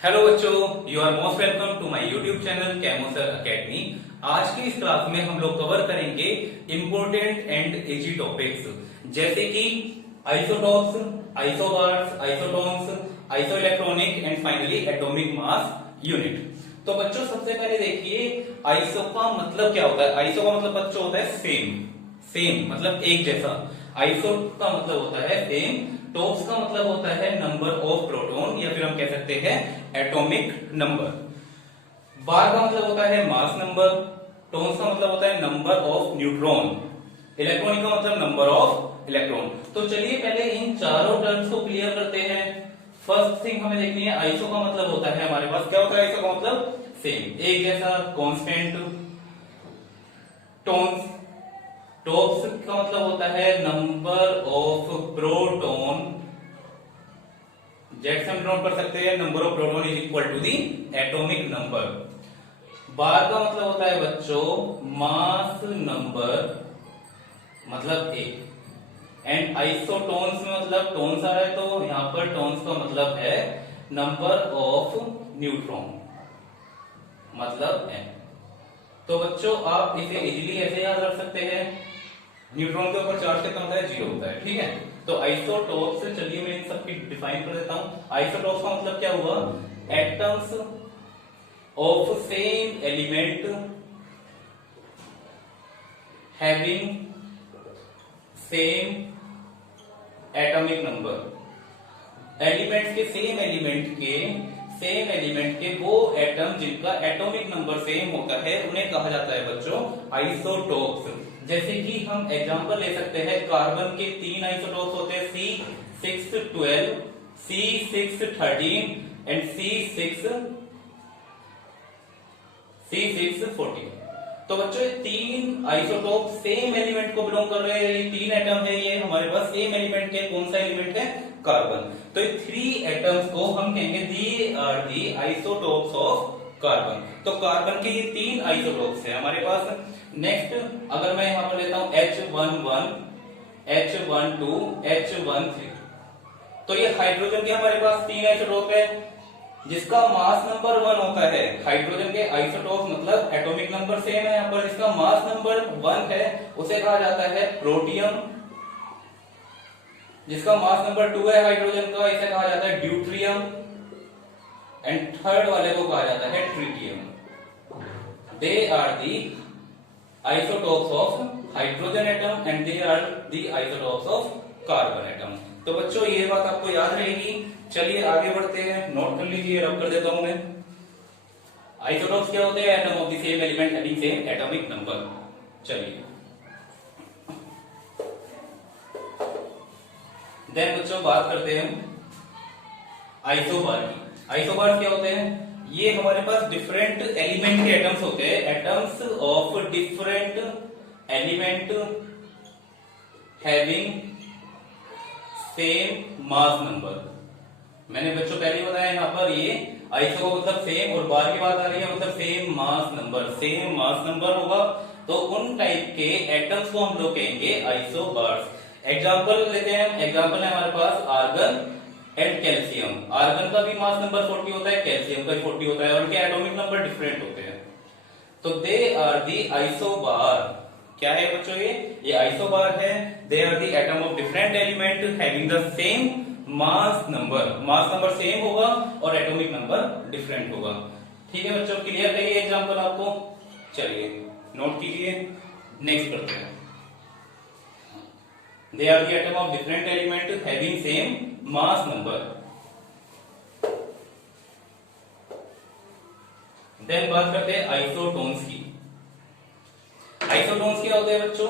Hello बच्चों, you are most welcome to my YouTube channel केमोसर academy. आज की इस क्लास में हम लोग कवर करेंगे इम्पोर्टेंट एंड इजी टॉपिक्स जैसे कि isotopes, isobars, isotones, isoelectronic and finally atomic mass unit. तो बच्चों सबसे पहले देखिए आइसो का मतलब क्या होता है। आइसो का मतलब बच्चों होता है सेम, सेम मतलब एक जैसा। आइसो का मतलब होता है सेम। टॉप्स का मतलब होता है नंबर ऑफ प्रोटॉन या फिर हम कह सकते हैं एटॉमिक नंबर। बार का मतलब होता है मास नंबर। टोन्स का मतलब होता है नंबर ऑफ न्यूट्रॉन। इलेक्ट्रॉनिक का मतलब नंबर ऑफ इलेक्ट्रॉन। तो चलिए पहले इन चारों टर्म्स को क्लियर करते हैं। फर्स्ट थिंग हमें देखनी है आइसो का मतलब होता है हमारे पास क्या होता है। आइसो का मतलब सेम, एक जैसा, कांस्टेंट। टोन्स, टॉप्स का मतलब होता है नंबर ऑफ प्रोटॉन। जेड से हम नोट कर सकते हैं number of proton is equal to the atomic number. बार का मतलब होता है बच्चों मास नंबर मतलब एक। एंड आइसोटोन्स में मतलब टोन्स आ रहा है तो यहां पर टोन्स का मतलब है नंबर ऑफ न्यूट्रॉन मतलब n। तो बच्चों आप इसे इजीली ऐसे याद रख सकते हैं, न्यूट्रॉन के ऊपर चार्ज कितना होता है, 0 होता है। ठीक है, तो आइसोटॉप्स, चलिए मैं इन सबकी डिफाइन कर देता हूं। आइसोटॉप्स का मतलब क्या हुआ, atoms of same element having same atomic number. Elements के सेम एलिमेंट के वो एटम जिनका एटॉमिक नंबर सेम होता है उन्हें कहा जाता है बच्चों आइसोटॉप्स। जैसे कि हम एग्जांपल ले सकते हैं, कार्बन के 3 आइसोटॉप्स होते हैं, C612, C613 एंड C614। तो बच्चों ये 3 आइसोटॉप सेम एलिमेंट को बिलोंग कर रहे हैं। ये 3 एटम है, ये हमारे पास सेम एलिमेंट के, कौन सा एलिमेंट है, कार्बन। तो ये 3 एटम्स को हम कहेंगे they are the isotopes of carbon. तो कार्बन के ये 3 आइसोटॉप्स है हमारे पास। नेक्स्ट अगर मैं यहां पर लेता हूं H11, H12, H13, तो ये हाइड्रोजन के हमारे पास 3 आइसोटॉप है जिसका मास नंबर 1 होता है। हाइड्रोजन के आइसोटॉप मतलब एटॉमिक नंबर सेम है यहाँ पर, जिसका मास नंबर 1 है उसे कहा जाता है प्रोटियम। जिसका मास नंबर 2 है हाइड्रोजन का, इसे कहा जाता है ड्यूट्रियम। एंड थर्ड वाले को कहा जाता है tritium. They are the isotopes of hydrogen atom and they are the isotopes of carbon atom. तो बच्चों ये बात आपको याद रहेगी। चलिए आगे बढ़ते हैं, नोट कर लीजिए, रब कर देता हूं मैं। आइसोटॉप्स क्या होते हैं, atom of the same element having same atomic number. चलिए देन बच्चों बात करते हैं आइसोबार की। आइसोबार क्या होते हैं, ये हमारे पास डिफरेंट एलिमेंट के एटम्स होते हैं। Atoms of different element having same mass number. मैंने बच्चों पहले बताया यहाँ पर ये आइसो का मतलब सेम और बार की बात आ रही है मतलब same mass number. Same mass number होगा तो उन टाइप के एटम्स को हम लोग कहेंगे आइसोबार्स। एग्जांपल लेते हैं, एग्जांपल है हमारे पास आर्गन एंड कैल्शियम। आर्गन का भी मास नंबर 40 होता है, कैल्शियम का भी 40 होता है और उनके एटॉमिक नंबर डिफरेंट होते हैं। तो दे आर दी आइसोबार। क्या है बच्चों ये आइसोबार है। They are the atom of different element having the same mass number. Mass number same होगा और एटॉमिक नंबर डिफरेंट होगा। ठीक है बच्चों, क्लियर है ये एग्जांपल आपको। चलिए नोट कीजिए, नेक्स्ट करते हैं। They are the atom of different element having same mass number. Then बात करते हैं आइसोटोन्स की। आइसोटोन्स क्या होते हैं बच्चों,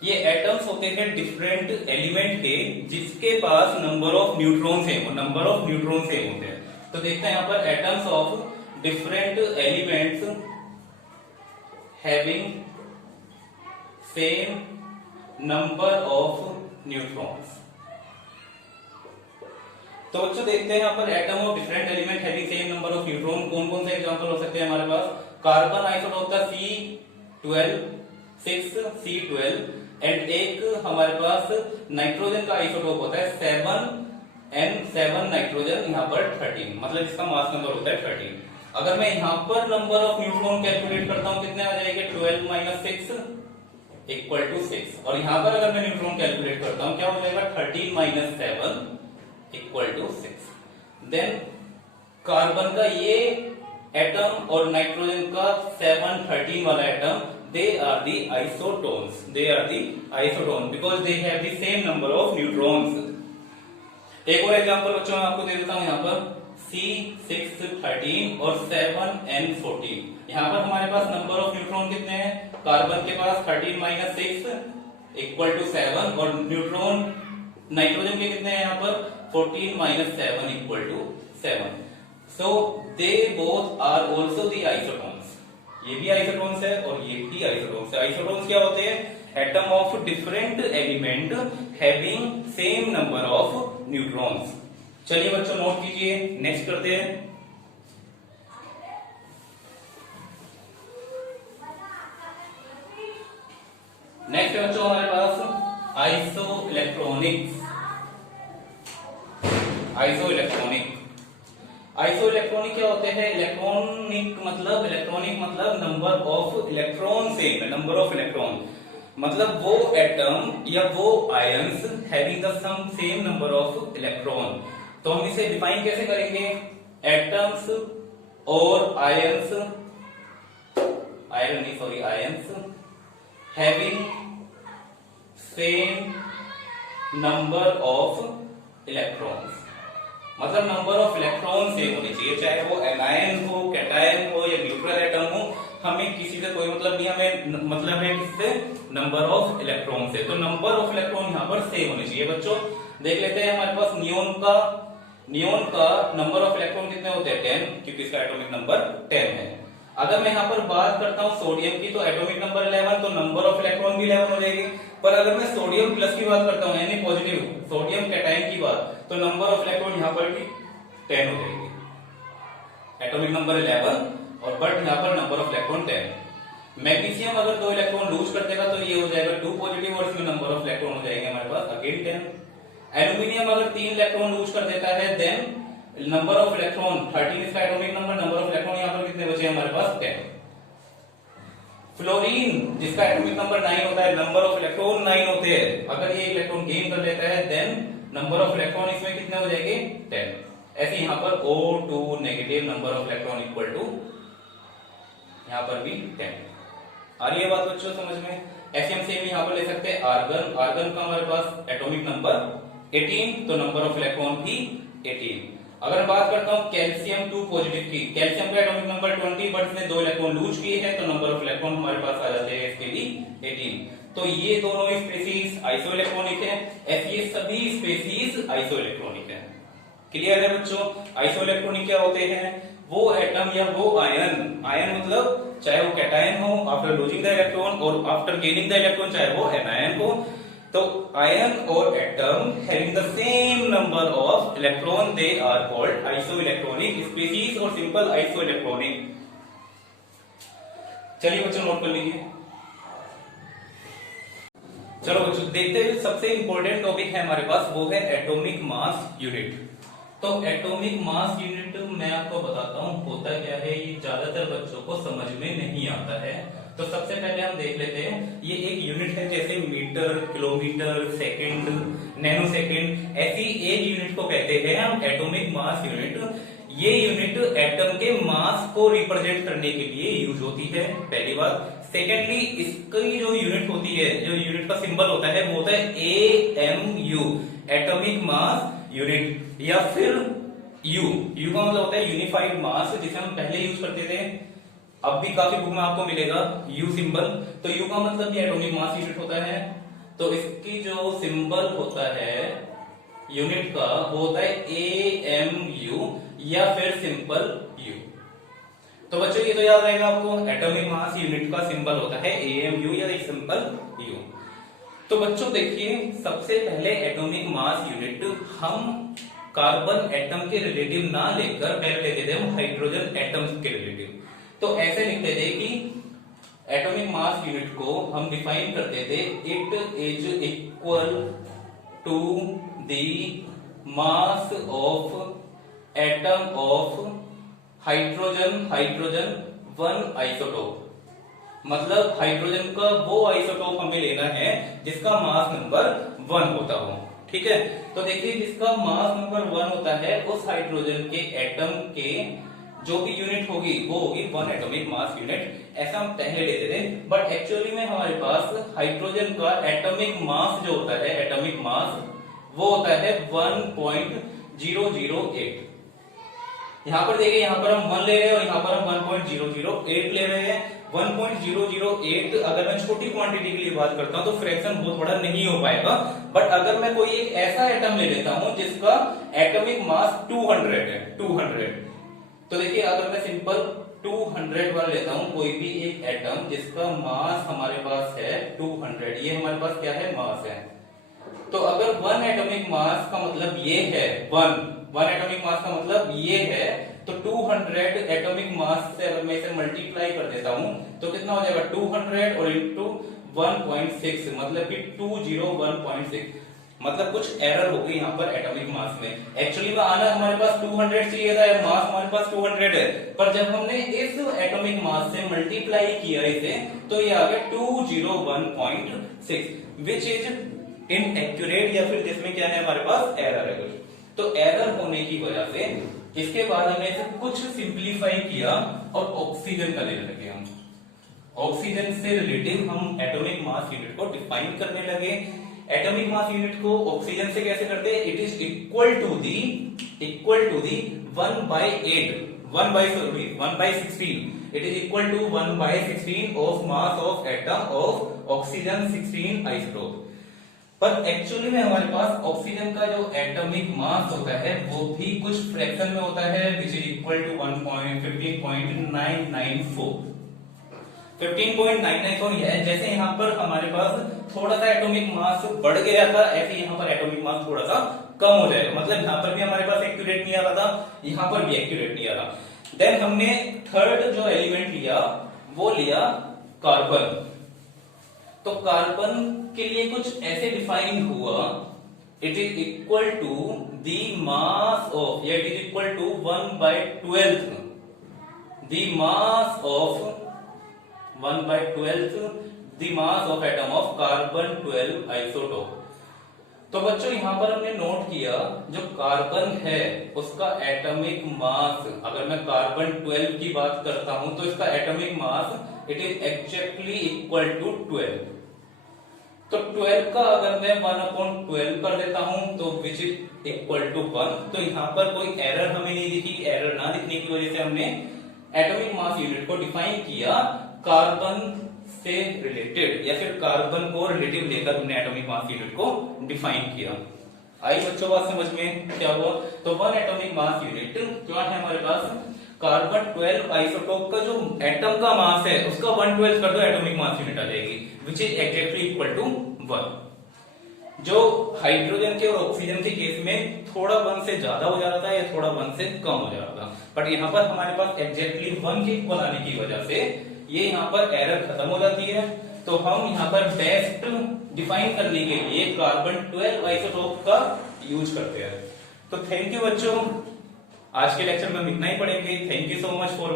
ये एटम्स होते हैं डिफरेंट एलिमेंट के जिसके पास नंबर ऑफ न्यूट्रॉन्स है, वो नंबर ऑफ न्यूट्रॉन सेम होते हैं। तो देखते हैं यहां पर atoms of different elements having same number of neutrons. तो बच्चों देखते हैं यहाँ पर atom of different element having same number of neutron. कौन कौन से एग्जांपल हो सकते हैं हमारे पास, कार्बन आइसोटोप का C12, 6C12 एंड एक हमारे पास नाइट्रोजन का आइसोटोप होता है N7 नाइट्रोजन, यहाँ पर 13, मतलब इसका मास नंबर होता है 13। अगर मैं यहाँ पर नंबर ऑफ न्यूट्रॉन कैलकुलेट करता हूँ कितने आ जाएंगे, 12 माइनस 6 इक्वल टू 6। और यहाँ पर अगर मैं न्यूट्रॉन कैलकुलेट करता हूँ क्या हो जाएगा, 13 minus 7 equal to 6। Then carbon का ये एटम और नाइट्रोजन का 7 13 वाला atom, they are the isotones, because they have the same number of neutrons। एक और एग्जांपल बच्चों मैं आपको दे देता हूं, यहाँ पर C613 और 7N14। यहाँ पर हमारे पास नंबर ऑफ न्यूट्रॉन कितने हैं, कार्बन के पास 13 माइनस 6 इक्वल टू 7, और न्यूट्रॉन नाइट्रोजन के कितने हैं यहाँ पर 14 minus 7 equal to 7। So they both are also the isotones, ये भी आइसोटोन्स है और ये भी आइसोटोन्स है। आइसोटोन्स क्या होते हैं, atom of different element having same number of neutrons. चलिए बच्चों नोट कीजिए, नेक्स्ट करते हैं। नेक्स्ट है बच्चों हमारे पास आइसो इलेक्ट्रॉनिक्स। आइसो इलेक्ट्रॉनिक क्या होते हैं, इलेक्ट्रॉनिक मतलब number of electron same, number of electron मतलब वो एटम या वो ions having the some same number of electron. तो हम इसे डिफाइन कैसे करेंगे, एटम्स और ions having same number of electrons, मतलब नंबर ऑफ इलेक्ट्रॉन सेम होने चाहिए, चाहे वो एनायन हो, कैटायन हो या न्यूट्रल एटम हो, हमें किसी से कोई मतलब नहीं, हमें मतलब है किससे, नंबर ऑफ इलेक्ट्रॉन से। तो नंबर ऑफ इलेक्ट्रॉन यहाँ पर सेम होने चाहिए। बच्चों देख लेते हैं, हमारे पास नियोन का नंबर ऑफ इलेक्ट्रॉन कितने होते हैं, 10, क्योंकि इसका एटॉमिक नंबर 10 है। अगर मैं यहाँ पर बात करता हूँ सोडियम की, तो एटॉमिक नंबर 11, तो नंबर ऑफ इलेक्ट्रॉन भी 11 हो जाएगी। पर अगर मैं सोडियम प्लस की बात करता हूँ, यानी पॉजिटिव सोडियम कैटायन की बात, तो नंबर ऑफ इलेक्ट्रॉन यहाँ पर भी 10 हो जाएगी, एटॉमिक नंबर 11 और बट यहाँ पर नंबर ऑफ इलेक्ट्रॉन 10। मैग्नीशियम अगर 2 इलेक्ट्रॉन लूज कर देगा तो ये हो जाएगा 2 पॉजिटिव और इसमें नंबर ऑफ इलेक्ट्रॉन हो जाएंगे हमारे पास अगेन 10। एल्यूमिनियम अगर 3 इलेक्ट्रॉन लूज कर देता है, देन नंबर ऑफ इलेक्ट्रॉन 13 इसका एटॉमिक नंबर ऑफ इलेक्ट्रॉन यहाँ पर कितने बचे हमारे पास 10। फ्लोरीन जिसका एटॉमिक नंबर 9 होता है, नंबर ऑफ इलेक्ट्रॉन 9 होते हैं, अगर ये इलेक्ट्रॉन गेन कर लेता है देन नंबर ऑफ इलेक्ट्रॉन इसमें कितने हो जाएंगे 10। ऐसे यहाँ पर O2 negative number of electron equal to यहाँ पर भी 10। आ रही है बात बच्चों समझ में। ऐसे हम सेम यहाँ पर ले सकते हैं आर्गन का हमारे पास एटॉमिक नंबर 18, तो नंबर ऑफ इलेक्ट्रॉन भी 18। अगर मैं बात करता हूँ कैल्शियम 2 पॉजिटिव की, कैल्शियम का एटॉमिक नंबर 20 बट इसने 2 इलेक्ट्रॉन लूज किए हैं, तो नंबर ऑफ इलेक्ट्रॉन हमारे पास आ जाते हैं इसके भी 18। तो ये दोनों स्पेसीज आइसो इलेक्ट्रॉनिक है, ऐसे ये सभी स्पेसीज आइसो इलेक्ट्रॉनिक है। क्लियर है बच्चों। आइसो इलेक्ट्रॉनिक क्या होते हैं, वो एटम या वो आयन मतलब चाहे वो कैटायन हो आफ्टर लूजिंग द इलेक्ट्रॉन और आफ्टर गेनिंग द इलेक्ट्रॉन चाहे वो एनायन हो, तो आयन और atom having the same number of electron they are called isoelectronic species और सिंपल आइसो इलेक्ट्रॉनिक। चलिए बच्चों नोट कर लीजिए। चलो बच्चों देखते हैं, सबसे इंपॉर्टेंट टॉपिक है हमारे पास, वो है एटॉमिक मास यूनिट। तो एटॉमिक मास यूनिट मैं आपको बताता हूं होता क्या है, ये ज्यादातर बच्चों को समझ में नहीं आता है। तो सबसे पहले हम देख लेते हैं, ये एक यूनिट है जैसे metre, kilometre, second, nanosecond, ऐसी एक यूनिट को कहते हैं हम एटॉमिक मास यूनिट। ये यूनिट एटम के मास को रिप्रेजेंट करने के लिए यूज होती है, पहली बात। सेकेंडली इसकी जो यूनिट होती है, जो यूनिट का सिंबल होता है वो होता है AMU, एटॉमिक मास यूनिट, या फिर यू का मतलब होता है यूनिफाइड मास, जिसे हम पहले यूज करते थे, अब भी काफी बुक में आपको मिलेगा यू सिंबल। तो यू का मतलब भी एटॉमिक मास यूनिट होता है। तो इसकी जो सिंबल होता है यूनिट का वो होता है AMU या फिर सिंपल यू। तो बच्चों ये तो याद रहेगा आपको, एटॉमिक मास यूनिट का सिंबल होता है AMU या सिंपल यू। तो बच्चों देखिए, सबसे पहले एटॉमिक मास यूनिट हम कार्बन एटम के रिलेटिव ना लेकर पहले लेते थे हम हाइड्रोजन एटम के रिलेटिव। तो ऐसे लिखते थे कि एटॉमिक मास यूनिट को हम डिफाइन करते थे, it is equal to the mass of atom of hydrogen one isotope. मतलब हाइड्रोजन का वो आइसोटोप हमें लेना है जिसका मास नंबर 1 होता हो। ठीक है, तो देखिए जिसका मास नंबर 1 होता है उस हाइड्रोजन के एटम के जो भी यूनिट होगी वो होगी 1 एटॉमिक मास यूनिट। ऐसा हम पहले लेते थे, बट एक्चुअली में हमारे पास हाइड्रोजन का एटॉमिक मास जो होता है, एटॉमिक मास वो होता है 1.008। यहाँ पर देखिए, यहाँ पर हम 1 ले रहे हैं और यहाँ पर हम 1.008 ले रहे हैं। 1.008 अगर मैं छोटी क्वांटिटी के लिए बात करता हूं तो फ्रैक्शन बहुत बड़ा नहीं हो पाएगा, बट अगर मैं कोई एक ऐसा एटम ले लेता हूं जिसका एटॉमिक मास 200 है, 200, तो देखिए अगर मैं सिंपल 200 वाला लेता हूं, कोई भी एक एटम जिसका मास हमारे पास है 200, ये हमारे पास क्या है, मास है। तो अगर 1 एटॉमिक मास का मतलब ये है, 1 एटॉमिक मास का मतलब ये है, तो 200 एटॉमिक मास से अगर मैं इसे मल्टीप्लाई कर देता हूं तो कितना हो जाएगा, 200 और इंटू 1.6, मतलब कि 201.6। मतलब कुछ एरर हो गई यहाँ पर एटॉमिक मास में। एक्चुअली में आना हमारे पास 200 चाहिए था, मास हमारे पास 200 है, पर जब हमने इस एटॉमिक मास से मल्टीप्लाई किया इसे तो ये आ गया 201.6, विच इज इनएक्यूरेट, या फिर जिसमें क्या है हमारे पास एरर है कुछ। तो एरर होने की वजह से इसके बाद हमने इसे कुछ सिंप्लीफाई किया और ऑक्सीजन का लेने लगे हम। ऑक्सीजन से रिलेटिव हम एटॉमिक मास यूनिट को डिफाइन करने लगे। एटॉमिक मास यूनिट को ऑक्सीजन से कैसे करते हैं, it is equal to the 1/16, it is equal to 1/16 of mass of atom of oxygen 16 isotope. पर एक्चुअली में हमारे पास ऑक्सीजन का जो एटॉमिक मास होता है वो भी कुछ फ्रैक्शन में होता है, विच इज इक्वल टू 15.994। 15.994 है। जैसे यहाँ पर हमारे पास थोड़ा सा एटॉमिक मास बढ़ गया था, ऐसे यहाँ पर एटॉमिक मास थोड़ा सा कम हो जाएगा। मतलब यहाँ पर भी हमारे पास एक्यूरेट नहीं आ रहा था, यहाँ पर भी एक्यूरेट नहीं आ रहा। देन हमने थर्ड जो एलिमेंट लिया वो लिया कार्बन। तो कार्बन के लिए कुछ ऐसे डिफाइन हुआ, it is equal to the mass of, या it is equal to 1/12 the mass of 1/12 the mass of atom of carbon 12 isotope. तो बच्चों यहाँ पर हमने नोट किया जो कार्बन है उसका एटॉमिक मास, अगर मैं कार्बन 12 की बात करता हूं तो इसका atomic mass it is exactly equal to 12। तो 12 का अगर मैं 1/12 कर देता हूं तो विच इज इक्वल टू 1। तो यहाँ पर कोई एरर हमें नहीं दिखी, एरर ना दिखने की वजह से हमने एटॉमिक मास यूनिट को डिफाइन किया कार्बन से रिलेटेड, या फिर कार्बन को रिलेटिव लेकर हमने एटॉमिक मास यूनिट को डिफाइन किया। आई बच्चों बात समझ में क्या हुआ। तो 1 एटॉमिक मास यूनिट क्या है हमारे पास, कार्बन 12 आइसोटोप का जो एटम का मास है उसका 1/12 कर दो, एटॉमिक मास यूनिट आ जाएगी, which is exactly equal to 1। जो हाइड्रोजन के और ऑक्सीजन के केस में थोड़ा 1 से ज्यादा हो जा रहा था या थोड़ा 1 से कम हो जा रहा था, बट यहाँ पर हमारे पास एक्जैक्टली 1 के इक्वल आने की वजह से ये यहाँ पर एरर खत्म हो जाती है। तो हम यहाँ पर बेस्ट डिफाइन करने के लिए कार्बन 12 आइसोटोप का यूज करते हैं। तो थैंक यू बच्चों, आज के लेक्चर में हम इतना ही पढ़ेंगे। Thank you so much for